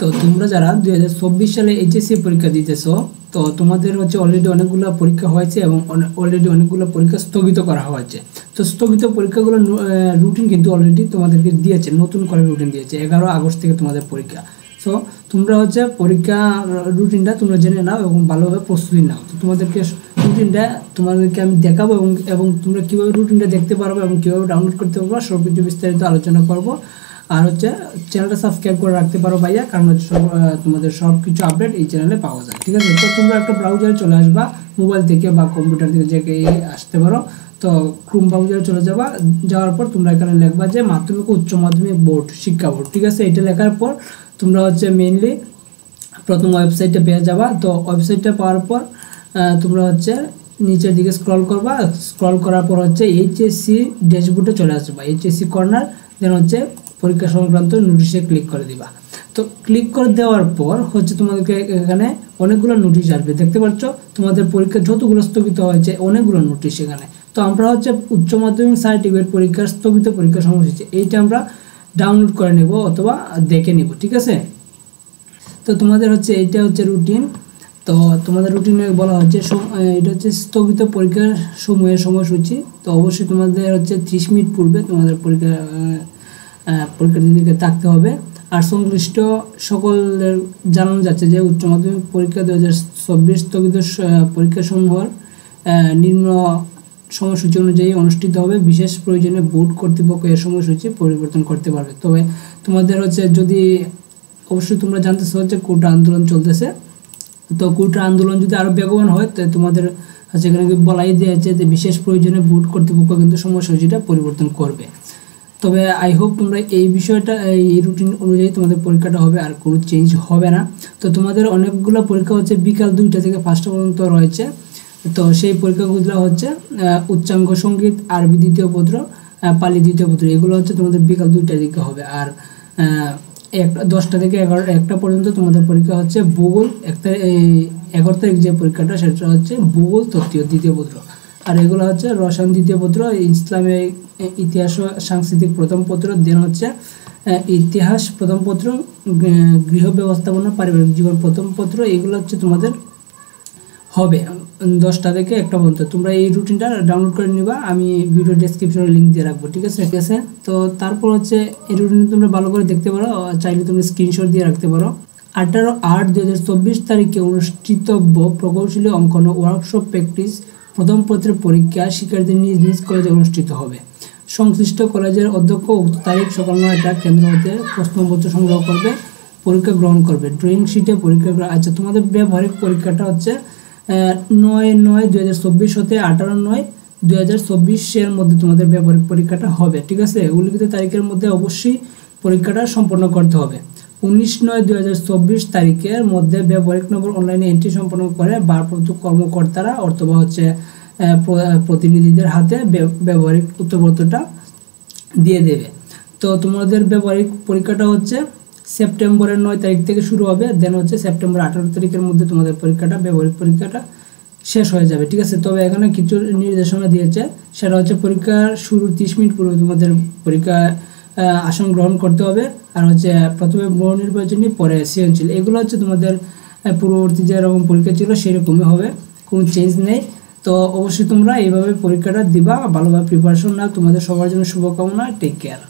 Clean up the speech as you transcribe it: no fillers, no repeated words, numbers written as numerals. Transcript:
তো তোমরা যারা 2024 সালে এইচএসসি পরীক্ষা দিতেছো, তো তোমাদের হচ্ছে অলরেডি অনেকগুলো পরীক্ষা হয়েছে এবং অলরেডি অনেকগুলো পরীক্ষা স্থগিত করা হয়েছে। তো স্থগিত পরীক্ষাগুলো রুটিন কিন্তু অলরেডি তোমাদেরকে দিয়েছে, নতুন করে রুটিন দিয়েছে 11 আগস্ট থেকে তোমাদের পরীক্ষা। সো তোমরা হচ্ছে পরীক্ষা রুটিনটা তোমরা জেনে নাও এবং ভালোভাবে প্রস্তুতি নাও। তো তোমাদেরকে রুটিনটা তোমাদেরকে আমি দেখাবো এবং তোমরা কীভাবে রুটিনটা দেখতে পারবো এবং কীভাবে ডাউনলোড করতে পারবো সব কিছু বিস্তারিত আলোচনা করবো। আর হচ্ছে চ্যানেলটা সাবস্ক্রাইব করে রাখতে পারো ভাইয়া, কারণ হচ্ছে তোমাদের সব কিছু আপডেট এই চ্যানেলে পাওয়া যায়। ঠিক আছে, তো তোমরা একটা ব্রাউজারে চলে আসবা, মোবাইল থেকে বা কম্পিউটার থেকে যে আসতে পারো। তো ক্রোম ব্রাউজারে চলে যাবা, যাওয়ার পর তোমরা এখানে লিখবা যে মাধ্যমিক ও উচ্চ মাধ্যমিক বোর্ড শিক্ষা বোর্ড। ঠিক আছে, এটা লেখার পর তোমরা হচ্ছে মেইনলি প্রথম ওয়েবসাইটে পেয়ে যাবা। তো ওয়েবসাইটটা পাওয়ার পর তোমরা হচ্ছে নিচের দিকে স্ক্রল করবা, স্ক্রল করার পর হচ্ছে এইচএসসি ড্যাশবোর্ডে চলে আসবা, এইচএসসি কর্নার, দেন হচ্ছে পরীক্ষা সংক্রান্ত নোটিশে ক্লিক করে দিবা। তো ক্লিক করে দেওয়ার পর হচ্ছে তোমাদেরকে এখানে অনেকগুলো নোটিশ আসবে, দেখতে পাচ্ছ তোমাদের পরীক্ষা যতগুলো স্থগিত হয়েছে অনেকগুলো নোটিশ এখানে। তো আমরা হচ্ছে উচ্চ মাধ্যমিক সার্টিফিকেট পরীক্ষার স্থগিত পরীক্ষা সময়সূচি এইটা আমরা ডাউনলোড করে নেব অথবা দেখে নিব। ঠিক আছে, তো তোমাদের হচ্ছে এইটা হচ্ছে রুটিন। তো তোমাদের রুটিনে বলা হচ্ছে এটা হচ্ছে স্থগিত পরীক্ষার সময়ের সময়সূচি। তো অবশ্যই তোমাদের হচ্ছে 30 মিনিট পূর্বে তোমাদের পরীক্ষার্থীদেরকে থাকতে হবে। আর সংশ্লিষ্ট সকলের জানানো যাচ্ছে যে উচ্চ মাধ্যমিক পরীক্ষা 2024 স্থগিত পরীক্ষাসমূহের নিম্ন সময়সূচি অনুযায়ী অনুষ্ঠিত হবে। বিশেষ প্রয়োজনে বোর্ড কর্তৃপক্ষ এর সময়সূচি পরিবর্তন করতে পারবে। তবে তোমাদের হচ্ছে যদি অবশ্যই তোমরা জানতেছো হচ্ছে কোটা আন্দোলন চলতেছে, তো কোটা আন্দোলন যদি আরও বেগবান হয় তো তোমাদের হচ্ছে এখানে বলাই দিয়েছে যে বিশেষ প্রয়োজনে বোর্ড কর্তৃপক্ষ কিন্তু সময়সূচিটা পরিবর্তন করবে। তবে আই হোপ তোমরা এই বিষয়টা এই রুটিন অনুযায়ী তোমাদের পরীক্ষাটা হবে, আর কোনো চেঞ্জ হবে না। তো তোমাদের অনেকগুলো পরীক্ষা হচ্ছে বিকাল 2টা থেকে 5টা পর্যন্ত রয়েছে। তো সেই পরীক্ষাগুলো হচ্ছে উচ্চাঙ্গ সঙ্গীত, আরবি দ্বিতীয় পত্র, পালি দ্বিতীয় পত্র, এগুলো হচ্ছে তোমাদের বিকাল 2টার দিকে হবে। আর 10টা থেকে 1টা পর্যন্ত তোমাদের পরীক্ষা হচ্ছে ভূগোল, 11 তারিখ যে পরীক্ষাটা সেটা হচ্ছে ভূগোল তত্ত্বীয় দ্বিতীয় পত্র। আর এগুলো হচ্ছে রসায়ন দ্বিতীয় পত্র, ইসলামের ইতিহাস ও সাংস্কৃতিক প্রথম পত্র, দেন হচ্ছে ইতিহাস প্রথম পত্র, গৃহ ব্যবস্থাপনা পারিবারিক জীবন প্রথম পত্র। এগুলো হচ্ছে তোমাদের হবে 10টা থেকে 1টা পর্যন্ত। তোমরা এই রুটিনটা ডাউনলোড করে নিবা, আমি ভিডিও ডেসক্রিপশনে লিঙ্ক দিয়ে রাখবো। ঠিক আছে, ঠিক আছে। তো তারপর হচ্ছে এই রুটিন তোমরা ভালো করে দেখতে পারো, চাইলে তুমি স্ক্রিনশট দিয়ে রাখতে পারো। 18/8/2024 তারিখে অনুষ্ঠিতব্য প্রকৌশলী অঙ্কন ওয়ার্কশপ প্র্যাকটিস প্রথম পত্রের পরীক্ষা শিক্ষার্থীদের নিজ নিজ কলেজে অনুষ্ঠিত হবে। সংশ্লিষ্ট কলেজের অধ্যক্ষ উক্ত তারিখ সকাল 9টা কেন্দ্র হতে প্রশ্নপত্র সংগ্রহ করবে, পরীক্ষা গ্রহণ করবে। ড্রয়িং শিটে পরীক্ষা। আচ্ছা, তোমাদের ব্যবহারিক পরীক্ষাটা হচ্ছে 9/9/2024 হতে 18/9/2024 মধ্যে তোমাদের ব্যবহারিক পরীক্ষাটা হবে। ঠিক আছে, উল্লিখিত তারিখের মধ্যে অবশ্যই পরীক্ষাটা সম্পন্ন করতে হবে। 19/9/2024 তারিখের মধ্যে ব্যবহারিক নম্বর অনলাইনে এন্ট্রি সম্পন্ন করে ভারপ্রাপ্ত কর্মকর্তারা অথবা হচ্ছে প্রতিনিধিদের হাতে ব্যবহারিক উত্তরপত্রটা দিয়ে দেবে। তো তোমাদের ব্যবহারিক পরীক্ষাটা হচ্ছে সেপ্টেম্বরের 9 তারিখ থেকে শুরু হবে, দেন হচ্ছে সেপ্টেম্বর 18 তারিখের মধ্যে তোমাদের পরীক্ষাটা ব্যবহারিক পরীক্ষাটা শেষ হয়ে যাবে। ঠিক আছে, তবে এখানে কিছু নির্দেশনা দিয়েছে, সেটা হচ্ছে পরীক্ষার শুরুর 30 মিনিট পূর্বে তোমাদের পরীক্ষা আসন গ্রহণ করতে হবে। আর হচ্ছে প্রথমে বহু নির্বাচনী, পরে সৃজনশীল। এগুলো হচ্ছে তোমাদের পূর্ববর্তী যেরকম পরীক্ষা ছিল সেরকমই হবে, কোনো চেঞ্জ নেই। তো অবশ্যই তোমরা এইভাবে পরীক্ষাটা দিবা, ভালোভাবে প্রিপারেশন নাও। তোমাদের সবার জন্য শুভকামনা, টেক কেয়ার।